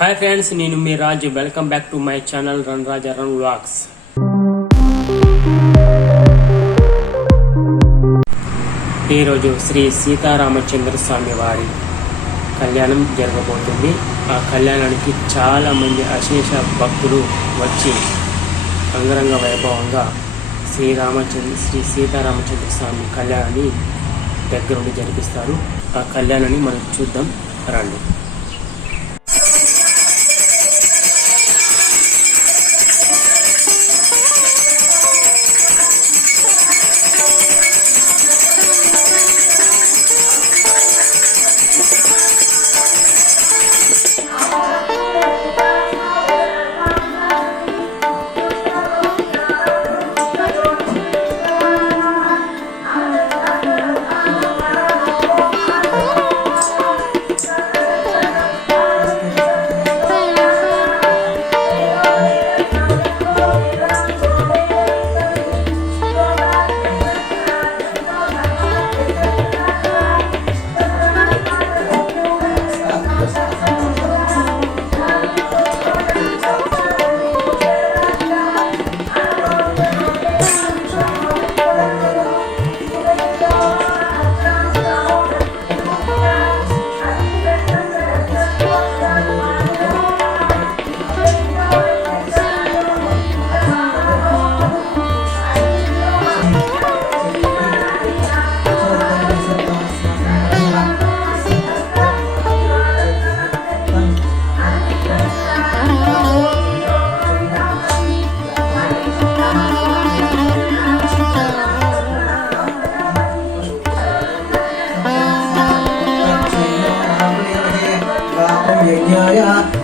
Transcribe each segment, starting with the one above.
Hi friends, నేను మీ Raju. Welcome back to my channel run Raja run vlogs. ఈరోజు శ్రీ సీతారామచంద్ర స్వామి వారి కళ్యాణం జరగబోతుంది. ఆ కళ్యాణానికి చాలామంది అశేష భక్తులు వచ్చి అంగరంగ వైభవంగా శ్రీ సీతారామచంద్ర స్వామి కళ్యాణాన్ని దగ్గరుండి జరిపిస్తారు. ఆ కళ్యాణాన్ని మనం చూద్దాం రండి.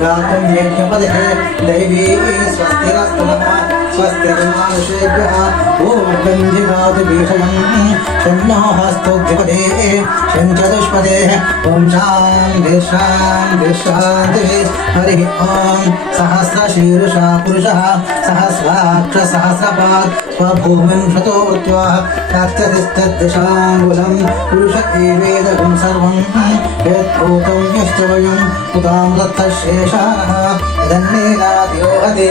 गातुं यज्ञपदे दैवी स्वस्तिरस्तुनः स्वस्तिर्मानुषेभ्यः ॐ गन्धिगातु भीषणं शन्नो हस्तोऽग्निपदे शञ्चतुष्पदे ॐ शान्तिः हरिः ॐ सहस्रशीर्षा पुरुषः सहस्राक्षसहस्रपात् स्वभूमिं शतो कृत्वा तत्तदिष्टाङ्गुलं पुरुष एवेदगुं सर्वं यद्भूतं यश्च वयम् उदां दत्तशेषाः यदन्नेनाधिरोहते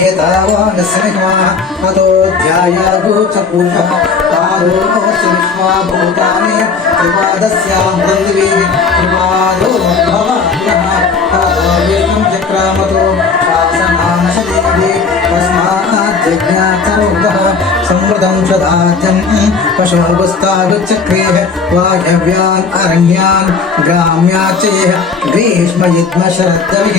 एतावानस्मिन्वा ततोऽध्यायागुच पुरुषः पादोश्च विश्वाभूतानि त्रिपादस्यां पृथिवी त्रिपादो भवान्यः ततो विष्णुं चक्रामतो शासनानशदेवी तस्माज्जज्ञाचरोदः संवृतं सदात्यं पशुभुस्तागुचक्रे वायव्यान् अरण्यान् ग्राम्याचैः ग्रीष्मयुग्मशरद्दविः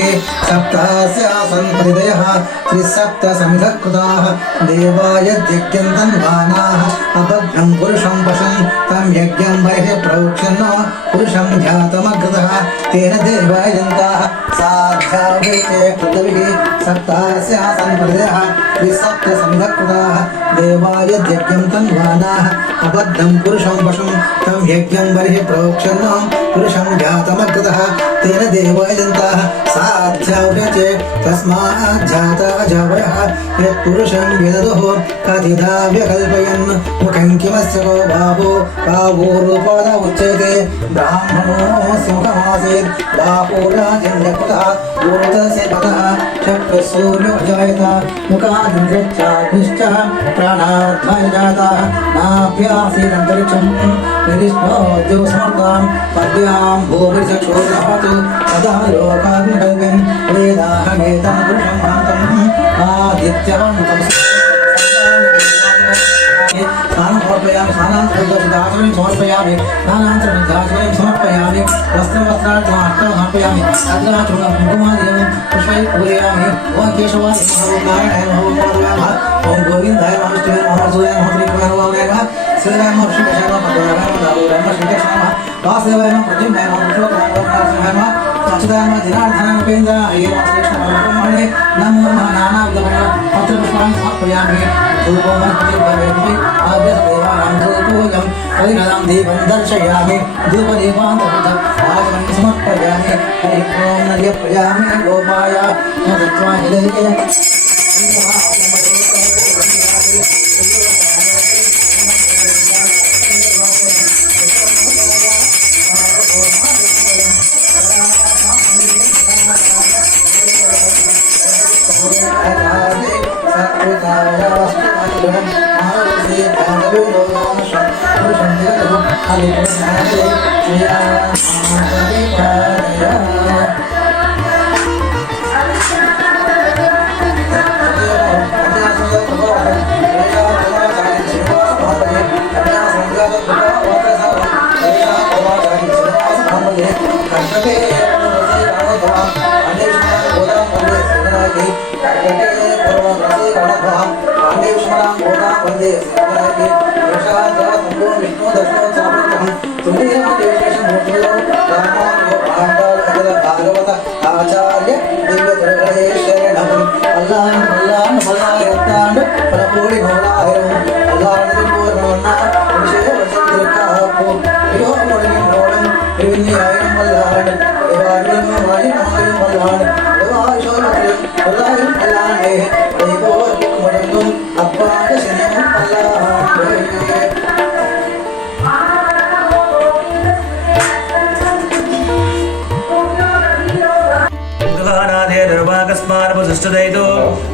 सप्तास्यासन् परिदयः त्रिसप्तसमिधकृताः देवाय यज्ञं तन्वानाः अभग्नं पुरुषं पशुं तं यज्ञं बहिः प्रोक्ष्यन्नो पुरुषं ध्यातमग्रतः तेन देवायन्ताः साध्यावृते पृथिवीः सप्तास्यासन् परिदयः त्रिसप्तसमिधकृताः देवाय यज्ञं तन्वानाः अबद्धं पुरुषं पशुं तं यज्ञं बहिः प्रोक्ष्यन्नो पुरुषं ध्यातमग्रतः तेन देवायन्ताः साध्याव्यचे तस्माज्जाता जावयः यत्पुरुषं विदधुः कथिता व्यकल्पयन् मुखं किमस्य को भावोरूपाद उच्यते ब्राह्मणोऽस्य मुखमासीत् बाहुराजन्यकृतः ऊर्ध्वस्य पदः चक्षुसूर्यो जायत मुखादिन्द्रश्चाग्निश्च प्राणाध्वय जातः नाभ्यासीदन्तरिक्षं निरिष्णो ज्योत्स्मर्तां पद्भ्यां भूमिचक्षुर्भवतु तदा लोकाग्निकल्पन् वेदाहमेतं पुरुषं महान्तम् आदित्यवन्तं स्नानं समर्पयामि स्नानान्तरं समर्पयामि वस्त्रवस्त्रार्थमार्पयामि अग्राचूर्णं कुङ्कुमादिं पुष्पैः पूजयामि ॐ केशवाय नमः ॐ गोविन्दाय नमः विष्णुवे नमः सूर्याय नमः त्रिविक्रमाय नमः श्रीराय नमः श्रीकृष्णाय नमः पद्माय नमः दामोदराय नमः श्रीकृष्णाय नमः वासुदेवाय नमः प्रद्युम्नाय नमः पुरुषोत्तमाय नमः नरसिंहाय नमः अच्युताय नमः जनार्दनाय उपेन्द्राय नमः श्रीकृष्णाय नमो नमः नानाविधमय पत्रपुष्पाणि समर्पयामि धूपमर्पयामि आद्यदेवानां धूपोऽयं परिणतं दीपं दर्शयामि धूपदीपान्तर्गतं आचमनं समर्पयामि हरिः ॐ नर्यप्रयामि गोपाय न दत्त्वा निलये आचार्य दिव्य शरण पलपूरी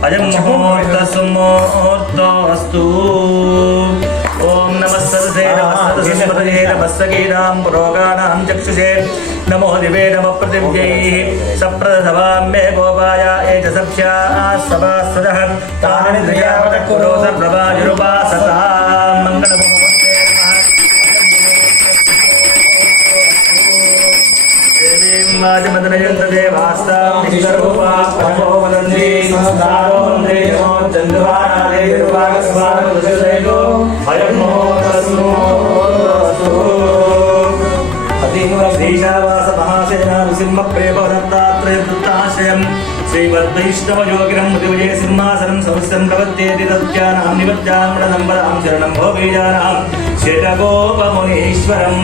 अयं मुहूर्तसुमुहूर्तोऽस्तु ओम नमः सदसे नमस्ते नमस्सकीनां पुरोगानां चक्षुषे नमो दिवे नमः पृथिव्यै सप्रदधवां मे गोपाय एतसभ्या सभास्वदः तानि द्रियावतकुरो सर्ववायुरुपासतां मङ्गलमुहूर्ते देवीं वाजमदनयन्त देवास्तां निष्करूपां तमो वदन्ति संस्कारो वन्दे नमो चन्द्रवानादे दुर्वागस्मानवदशदैतो अयं मुहूर्तस्मुहूर्तोऽस्तु श्रीशावास महासेना नृसिंह प्रेमदत्तात्रेय वृत्ताश्रयम् श्रीवद्वैष्णवयोगिनं मुदिवये सिंहासनं संस्थं प्रवद्येति तद्ज्ञानां निवद्यामणदम्बरां शरणं भो बीजानां शेषगोपमुनीश्वरम्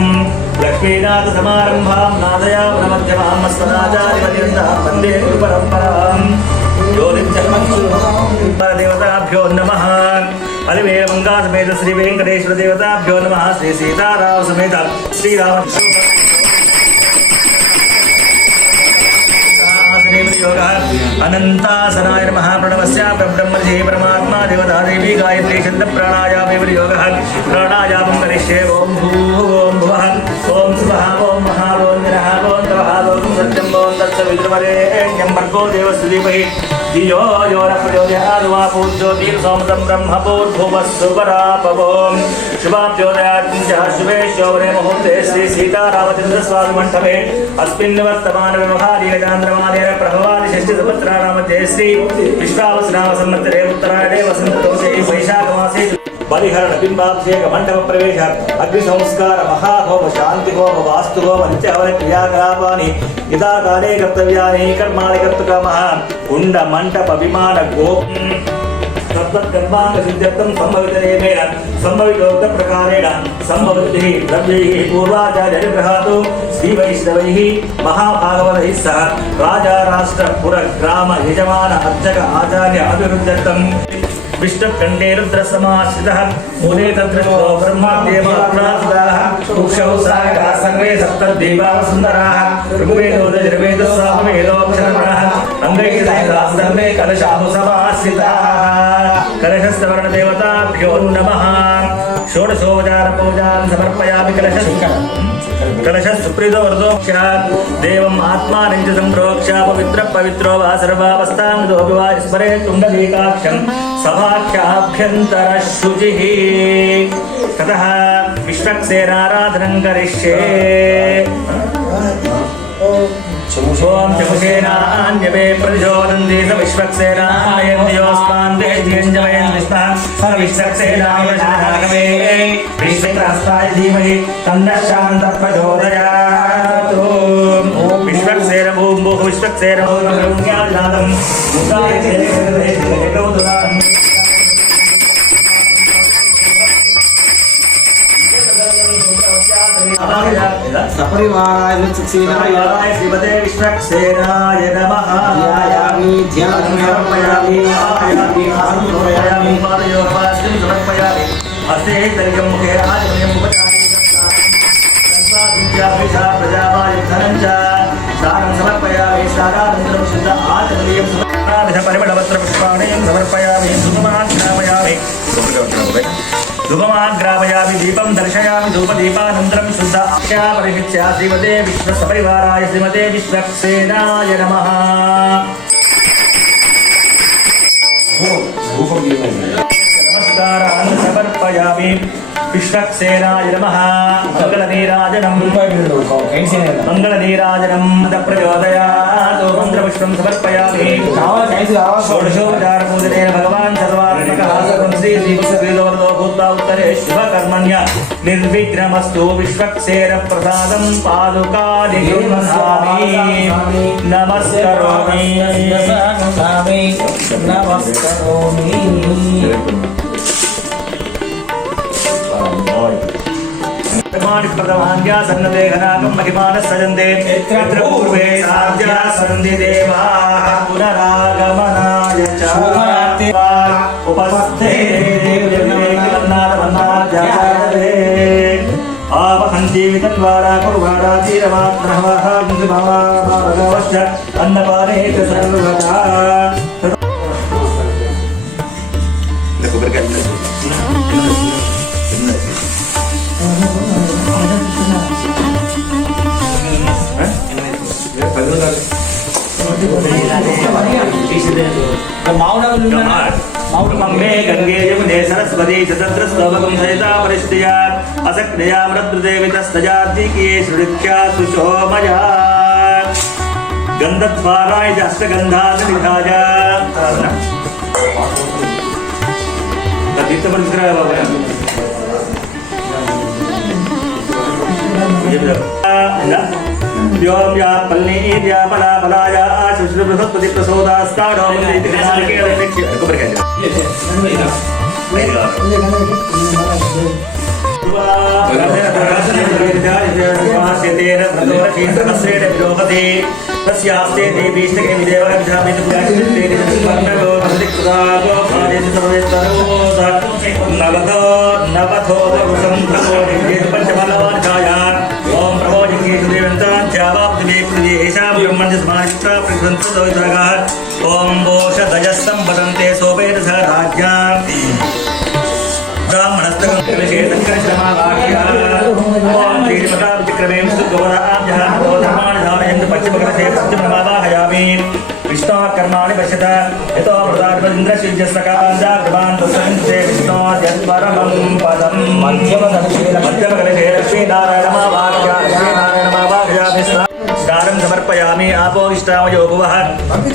लक्ष्मीनाथसमारम्भां नादयावनमध्यमाम् अस्मदाचार्यपर्यन्तां वन्दे गुरुपरम्पराम् देवताभ्यो नमः अलिवेलमंगा समेत श्री वेंकटेश्वर देवताभ्यो नमः श्री सीताराम समेत श्रीराम अनंतासनाय नमः प्रणवस्य ब्रह्मर्षि परमात्मा देवता देवी गायत्री छंद प्राणायामे योगः प्राणायामं करिष्ये ओम भूः भुवः ओम स्वः ओम महा ओम निरः ओम तवः ओम सत्यं ओम तत्सवितुर्वरेण्यं भर्गो देवस्य धीमहि धियो यो न प्रचोदयात् वा पूज्यो दीर्घसोमतं ब्रह्मपूर्भुवस्सुपरापवों शुभाभ्योदयात् शुभे शोभने मुहूर्ते श्री सीतारामचंद्र स्वामी मण्डपे अस्मिन् वर्तमान व्यवहारेण चान्द्रमानेन प्रभवादि षष्ठिसहस्राणामध्ये श्री विश्वावसुनाम संवत्सरे उत्तरायणे वसन्तऋतुषे वैशाखमासे बलिहरण बिंबाभिषेक मंडप प्रवेश अग्नि संस्कार महाहोम शांति होम वास्तु होम नित्य हवन क्रियाकलापानि यदा काले कर्तव्यानि कर्माणि कर्तुकामः कुंड मंडप विमान गोप तत्तद्गर्भांग सिद्ध्यर्थं संभवितनेमेन संभवितोक्त प्रकारेण संभवद्भिः द्रव्यैः पूर्वाचार्यनिग्रहात् श्रीवैष्णवैः महाभागवतैः सह राजा राष्ट्र पुर ग्राम यजमान अर्चक आचार्य अभिवृद्ध्यर्थं विष्णुकण्ठे रुद्रसमाश्रितः मूले तत्रस्थो ब्रह्मादेवात्मासुदाः कुक्षौ सागराः सर्वे सप्तद्वीपाः सुन्दराः ऋग्वेदो यजुर्वेदो सामवेदोऽक्षरपरः अङ्गैः सहिताः सर्वे कलशामुसमाश्रिताः कलशस्थवर्णदेवताभ्यो नमः षोडशोपचारपूजां समर्पयामि कलशसुप्रीतो वरदोक्ष्य देवम् आत्मानं च सम्प्रोक्ष्य पवित्रो वा सर्वावस्थां वा स्मरे तुण्डलीकाक्षं सभाख्याभ्यन्तरशुचिः ततः विश्वक्सेनाराधनं करिष्ये ओम चमुषेनान्यवे प्रतिशोदन्ति स विश्वक्सेनायन्योस्मान् देह्यञ्जवयन् विष्णः विश्वक्सेनायशनागमे विश्वक्रास्ताय धीमहि तन्नः शान्तः प्रचोदयात् विश्वक्सेन भूः विश्वक्सेन भूज्ञानादं सपरिवाराय वृक्षसेनाय श्रीमते विश्वक्सेनाय नमः ध्यायामि समर्पयामि आयामि समर्पयामि पादयोगपास्तिं समर्पयामि हस्ते तर्यं मुखे आचमयं उपचारि प्रजावाय धनं च दानं समर्पयामि सारानन्दं शुद्ध आचमनीयं परिमलवस्त्रपुष्पाणि समर्पयामि धूपमाग्रापयामि दीपं दर्शयामि धूपदीपानन्तरं शुद्ध परिमित्या श्रीमते विश्वसपरिवाराय श्रीमते विश्वक्सेनाय नमः। नमस्कारान् समर्पयामि विश्वक्सेनाय नमः। मंगलनीराजनं प्रचोदयात् मन्त्रपुष्पं समर्पयामि। षोडशोपचारपूजनेन भगवान् सर्वात्मकः सर्वं श्रीश्रीकृष्णकृतो भूत्वा उत्तरे शुभकर्मण्य निर्विघ्नमस्तु। विश्वक्सेनप्रसादं पादुकानि गृह्णामि नमस्करोमि। सन्नदेहनाकं महिमानः सजन्ते यत्र पूर्वे साध्या सन्धि देवाः पुनरागमनाय च उपस्थे आवहन्ति वितन्वारा कुर्वारा तीरमात्रहवः भगवश्च अन्नपाने च सर्वदा। मे गंगे यमुने सरस्वती चतद्रस्तवकं सहिता परिष्टिया असक्रिया मृद्रदेवितस्तजातिकीये श्रुत्या सुशोमया गन्धद्वाराय च अष्टगन्धादिनिधाय व्योम या पल्ली या बला बलाया आशुश्र बृहस्पति प्रसोदास्ताडो इति नारकेण व्यक्ति कोबर कहते तस्यास्ते देवीष्टके विदेवः विधामित पुराणिते निष्पन्नगो भद्रिकृतागो आदेश सर्वेतरोद नवतो नवतो वरुषं भगो निजेत पंचबलवान् छायान् ओम प्रभो जिज्ञेषु देवन्तां ध्यावाप्तवे प्रदेशां ब्रह्मण्यस्मानिष्टा प्रसन्तोदयः ओम वोषधयस्तं वदन्ते सोपेन सह राज्ञाम् ब्राह्मणस्तकं कलशेतकर्षमावाक्या ओम श्रीमता विक्रमे सुगवराभ्यः धर्माणि धारयन्तु पश्चिमकलशे पश्चिमनमावाहयामि विष्णोः कर्माणि पश्यत यतो प्रदाद्वन्द्रशिवजस्तकाञ्जाग्रवान् तस्मिन्ते विष्णोर्यत्परमं पदं मध्यमकलशे लक्ष्मीनारायणमावाक्या लक्ष्मीनारायणमावाहयामि स्नानं समर्पयामि आपोष्टामयो भुवः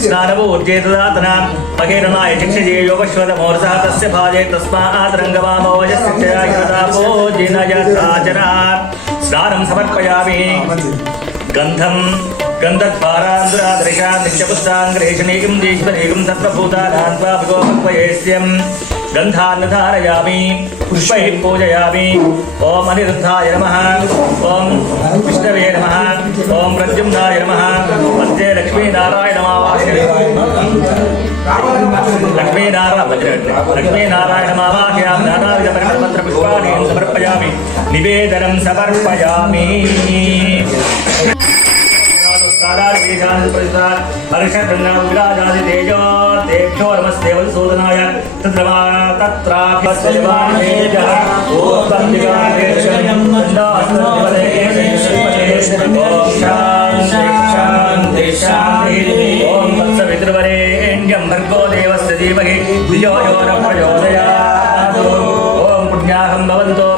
स्नानपूर्जेतदातना अगेरणाय चक्षजे योगश्वतमोर्सः तस्य भाजे तस्मात् रङ्गवामोजस्थित्ययतापोजिनयसाचना स्नानं समर्पयामि गन्धं गन्धद्वारान्द्रादृशां नित्यपुष्टां गृहेशनीकं देशपनीकं सर्वभूतानां त्वाभिगोपक्वयेस्यं गन्धान् धारयामि पुष्पैः पूजयामि ओम अनिरुद्धाय नमः ओम विष्णवे नमः ओम प्रद्युम्नाय नमः मध्ये लक्ष्मीनारायणमावाहयामि नानाविधपरिमलपत्रपुष्पाणि समर्पयामि निवेदनं समर्पयामि हर्षगंगाविराजादितेजो देभ्यो नमस्ते वत्सोदनाय तद्रमा तत्राभिस्वलिवाणेजः ओम तद्दिगानेशयं शान्ति शान्ति ओम तत्सवितुर्वरेण्यं भर्गो देवस्य धीमहि धियो यो न प्रचोदयात् ओम पुण्याहं भवन्तो